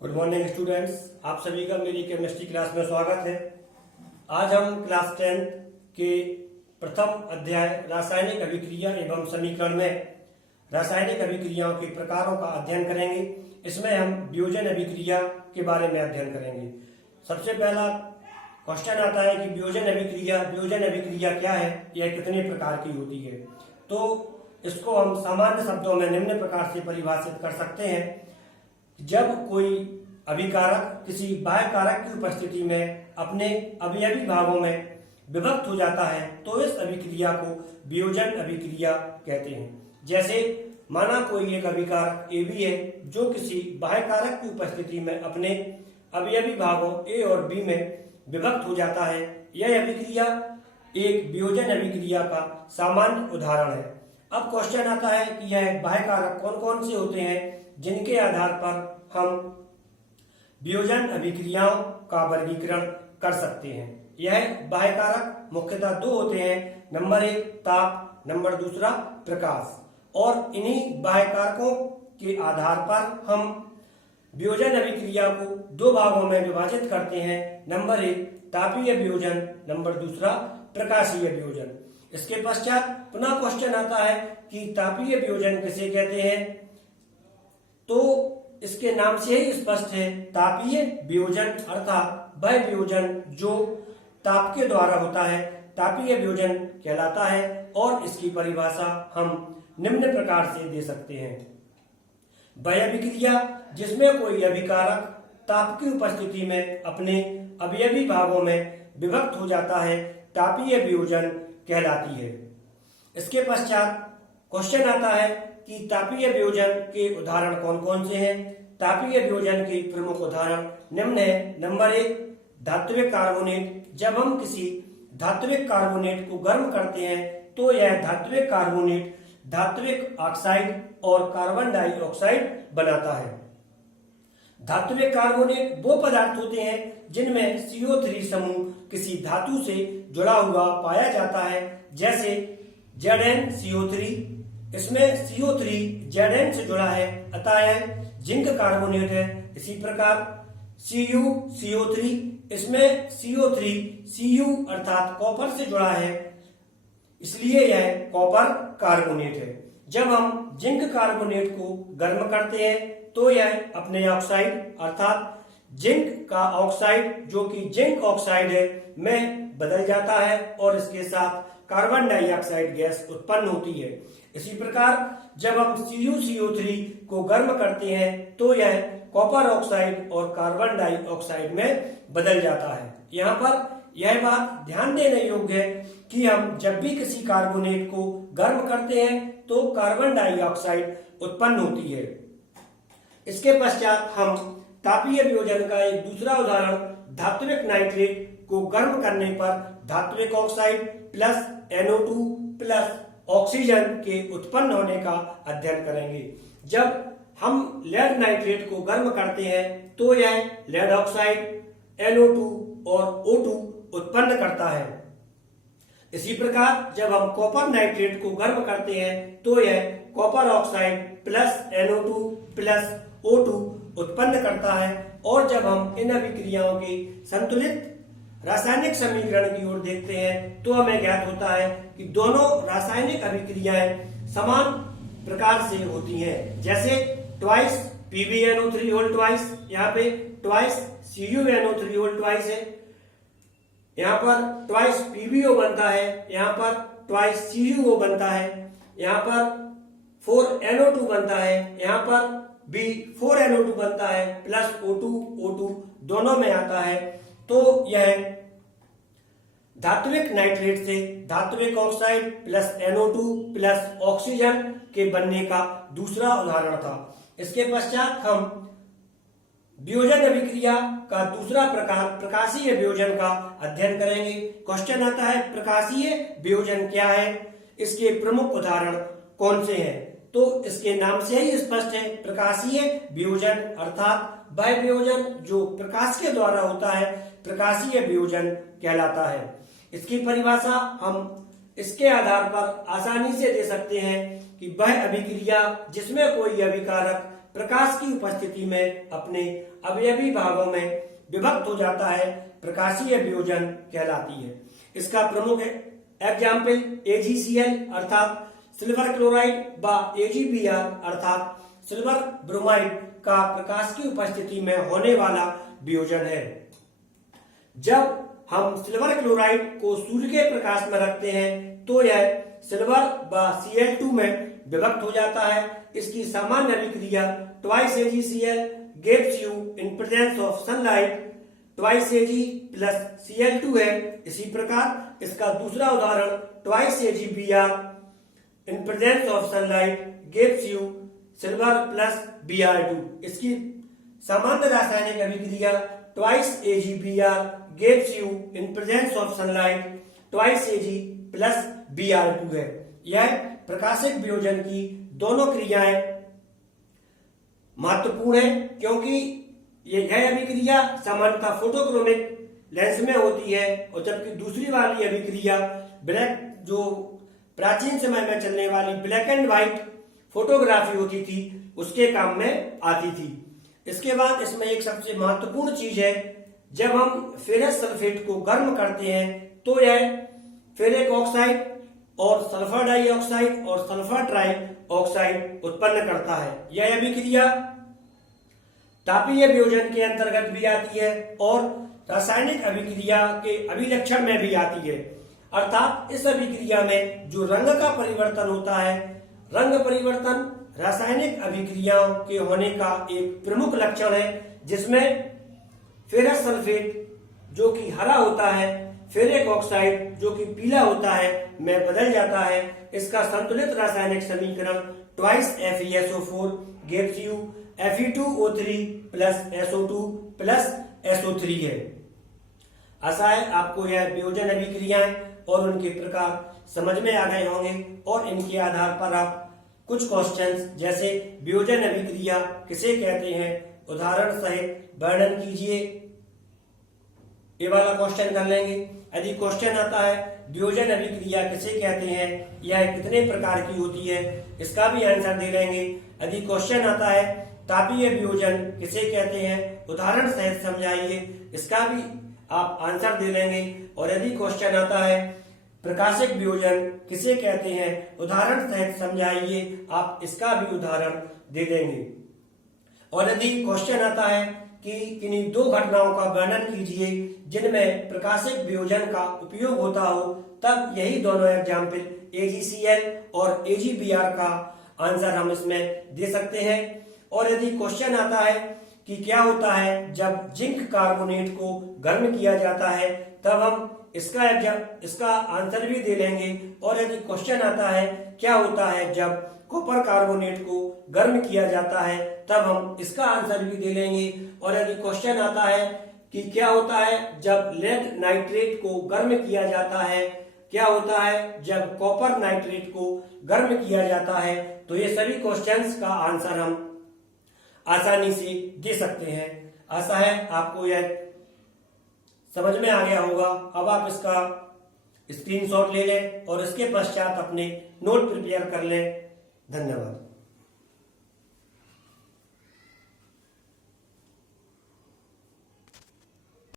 Good morning students, आप सभी का मेरी केमिस्ट्री क्लास में स्वागत है। आज हम क्लास 10 के प्रथम अध्याय रासायनिक अभिक्रिया एवं समीकरण में रासायनिक अभिक्रियाओं के प्रकारों का अध्ययन करेंगे। इसमें हम वियोजन अभिक्रिया के बारे में अध्ययन करेंगे। सबसे पहला क्वेश्चन आता है कि वियोजन अभिक्रिया क्या है, यह कितने प्रकार की होती है। तो इसको हम सामान्य शब्दों में निम्न प्रकार से परिभाषित कर सकते हैं। जब कोई अभिकारक किसी बाह्य कारक की उपस्थिति में अपने अवयवी भागों में विभक्त हो जाता है तो इस अभिक्रिया को वियोजन अभिक्रिया कहते हैं। जैसे माना कोई एक अभिकारक AB है जो किसी बाह्य कारक की उपस्थिति में अपने अवयवी भागों A और B में विभक्त हो जाता है। यह अभिक्रिया एक वियोजन अभिक्रिया का सामान्य उदाहरण है। अब क्वेश्चन आता है कि यह बाह्य कारक कौन कौन से होते हैं जिनके आधार पर हम वियोजन अभिक्रियाओं का वर्गीकरण कर सकते हैं। यह बाह्य कारक मुख्यतः दो होते हैं, नंबर 1 ताप, नंबर दूसरा प्रकाश। और इन्हीं बाह्य कारकों के आधार पर हम वियोजन अभिक्रिया को दो भागों में विभाजित करते हैं, नंबर 1 तापीय वियोजन, नंबर दूसरा प्रकाशीय वियोजन। इसके पश्चात पुनः क्वेश्चन आता है कि तापीय वियोजन किसे कहते हैं। तो इसके नाम से ही स्पष्ट है, तापीय वियोजन अर्थात वह वियोजन जो ताप के द्वारा होता है तापीय वियोजन कहलाता है। और इसकी परिभाषा हम निम्न प्रकार से दे सकते हैं। वह अभिक्रिया जिसमें कोई अभिकारक ताप की उपस्थिति में अपने अवयवी भागों में विभक्त हो जाता है तापीय वियोजन कहलाती है। इसके पश्चात क्वेश्चन आता है कि तापीय वियोजन के उदाहरण कौन कौन से हैं। तापीय वियोजन के प्रमुख उदाहरण निम्न है। नंबर 1 धात्विक कार्बोनेट। जब हम किसी धात्विक कार्बोनेट को गर्म करते हैं तो यह धात्विक कार्बोनेट धात्विक ऑक्साइड और कार्बन डाइऑक्साइड बनाता है। धात्विक कार्बोनेट वो पदार्थ होते हैं जिनमें CO3 समूह किसी धातु से जुड़ा हुआ पाया जाता है, जैसे ZnCO3। इसमें CO3 Zn से जुड़ा है, अतः यह जिंक कार्बोनेट है। इसी प्रकार CuCO3, इसमें CO3 Cu अर्थात कॉपर से जुड़ा है, इसलिए यह कॉपर कार्बोनेट है। जब हम जिंक कार्बोनेट को गर्म करते हैं तो यह अपने ऑक्साइड अर्थात जिंक का ऑक्साइड जो कि जिंक ऑक्साइड है में बदल जाता है और इसके साथ कार्बन डाइऑक्साइड गैस उत्पन्न होती है। इसी प्रकार जब हम CuCO3 को गर्म करते हैं तो यह कॉपर ऑक्साइड और कार्बन डाइऑक्साइड में बदल जाता है। यहाँ पर यह बात ध्यान देने योग्य है कि हम जब भी किसी कार्बोनेट को गर्म करते हैं तो कार्बन डाइऑक्साइड उत्पन्न होती है। इसके पश्चात हम तापीय वियोजन का एक दूसरा उदाहरण धात्विक नाइट्रेट को गर्म करने पर धात्विक oxide plus NO2 plus oxygen के उत्पन्न होने का अध्ययन करेंगे। जब हम लेड नाइट्रेट को गर्म करते हैं तो यह लेड ऑक्साइड NO2 और O2 उत्पन्न करता है। इसी प्रकार जब हम कॉपर नाइट्रेट को गर्म करते हैं तो यह copper oxide plus NO2 plus O2 उत्पन्न करता है। और जब हम इन अभिक्रियाओं के संतुलित रासायनिक समीकरण की ओर देखते हैं तो हमें ज्ञात होता है कि दोनों रासायनिक अभिक्रियाएं समान प्रकार से होती हैं। जैसे ट्वाइस PbNO3 होल ट्वाइस, यहाँ पे ट्वाइस CuNO3 होल ट्वाइस है, यहाँ पर ट्वाइस PbO बनता है, यहाँ पर ट्वाइस CuO बनता है, यहाँ पर 4NO2 बनता है, यहाँ पर भी 4NO2 बनता है, प्लस O2 दोनों में आता है। तो यह धात्विक नाइट्रेट से धात्विक oxide plus NO2 plus oxygen के बनने का दूसरा उदाहरण था। इसके पश्चात हम वियोजन अभिक्रिया का दूसरा प्रकार प्रकाशीय वियोजन का अध्ययन करेंगे। क्वेश्चन आता है प्रकाशीय वियोजन क्या है, इसके प्रमुख उदाहरण कौन से हैं। तो इसके नाम से ही स्पष्ट है, प्रकाशीय वियोजन अर्थात वह वियोजन जो प्रकाश के द्वारा होता है प्रकाशीय वियोजन कहलाता है। इसकी परिभाषा हम इसके आधार पर आसानी से दे सकते हैं कि वह अभिक्रिया जिसमें कोई अभिकारक प्रकाश की उपस्थिति में अपने अवयवी भागों में विभक्त हो जाता है, प्रकाशीय वियोजन कहलाती है। इसका प्रमुख एग्जाम्पल AgCl अर्थात सिल्वर क्लोराइड व AgBr अर्थात सिल्वर ब्रोमाइड का प्रकाश की उपस्थिति में होने वाला वियोजन है। जब हम सिल्वर क्लोराइड को सूर्य के प्रकाश में रखते हैं तो यह सिल्वर व Cl2 में विभक्त हो जाता है। इसकी सामान्य अभिक्रिया twice AgCl gives you in presence of sunlight twice Ag plus Cl2 है। इसी प्रकार इसका दूसरा उदाहरण twice AgBr in presence of sunlight gives you silver plus Br2। इसकी सामान्य रासायनिक अभिक्रिया twice AgBr gives you in presence of sunlight twice Ag plus Br2 है। यह प्रकाशिक वियोजन की दोनों क्रियाएं महत्वपूर्ण है, क्योंकि यह अभिक्रिया सामान्यतः फोटोक्रोमिक लेंस में होती है, और जबकि दूसरी वाली अभिक्रिया ब्लैक जो प्राचीन समय में चलने वाली ब्लैक एंड व्हाइट फोटोग्राफी होती थी उसके काम में आती थी। इसके बाद इसमें एक सबसे महत्वपूर्ण चीज है, जब हम फेरस सल्फेट को गर्म करते हैं तो यह फेरिक ऑक्साइड और सल्फर डाइऑक्साइड और सल्फर ट्राई ऑक्साइड उत्पन्न करता है। यह अभिक्रिया तापीय वियोजन के अंतर्गत भी आती है और रासायनिक अभिक्रिया के अभिलक्षण में भी आती है। अर्थात इस अभिक्रिया में जो रंग का परिवर्तन होता है, रंग परिवर्तन रासायनिक अभिक्रियाओं के होने का एक प्रमुख लक्षण है, जिसमें फेरस सल्फेट जो कि हरा होता है, फेरिक ऑक्साइड जो कि पीला होता है में बदल जाता है। इसका संतुलित रासायनिक समीकरण twice FeSO4 gives you Fe2O3 plus SO2 plus SO3 है। आशा है आपको यह वियोजन अभिक्रियाएं और उनके प्रकार समझ में आ गए होंगे, और इनके आधार पर आप कुछ क्वेश्चंस जैसे वियोजन अभिक्रिया किसे कहते हैं उदाहरण सहित वर्णन कीजिए, ये वाला क्वेश्चन कर लेंगे। यदि क्वेश्चन आता है वियोजन अभिक्रिया किसे कहते हैं, यह कितने प्रकार की होती है, इसका भी आंसर दे लेंगे। यदि क्वेश्चन आता है तापीय वियोजन किसे कहते हैं उदाहरण सहित समझाइए, इसका भी आप आंसर दे लेंगे। और यदि क्वेश्चन आता है प्रकाशिक वियोजन किसे कहते हैं उदाहरण सहित समझाइए, आप इसका भी उदाहरण दे देंगे। और यदि क्वेश्चन आता है कि किन्हीं दो घटनाओं का वर्णन कीजिए जिनमें प्रकाशिक वियोजन का उपयोग होता हो, तब यही दोनों एग्जाम्पल AgCl और AgBr का आंसर हम इसमें दे सकते हैं। और यदि क्वेश्चन आता है कि क्या होता है जब जिंक कार्बोनेट को गर्म किया जाता है, तब हम इसका आंसर भी दे लेंगे। और यदि क्वेश्चन आता है क्या होता है जब कॉपर कार्बोनेट को गर्म किया जाता है, तब हम इसका आंसर भी दे लेंगे। और यदि क्वेश्चन आता है कि क्या होता है जब लेड नाइट्रेट को गर्म किया जाता है, क्या होता है जब कॉपर नाइट्रेट को गर्म किया जाता है, तो ये सभी क्वेश्चंस का आंसर हम आसानी से दे सकते हैं। आशा है आपको यह समझ में आ गया होगा। अब आप इसका स्क्रीनशॉट ले लें और इसके पश्चात अपने नोट प्रिपेयर कर लें। धन्यवाद।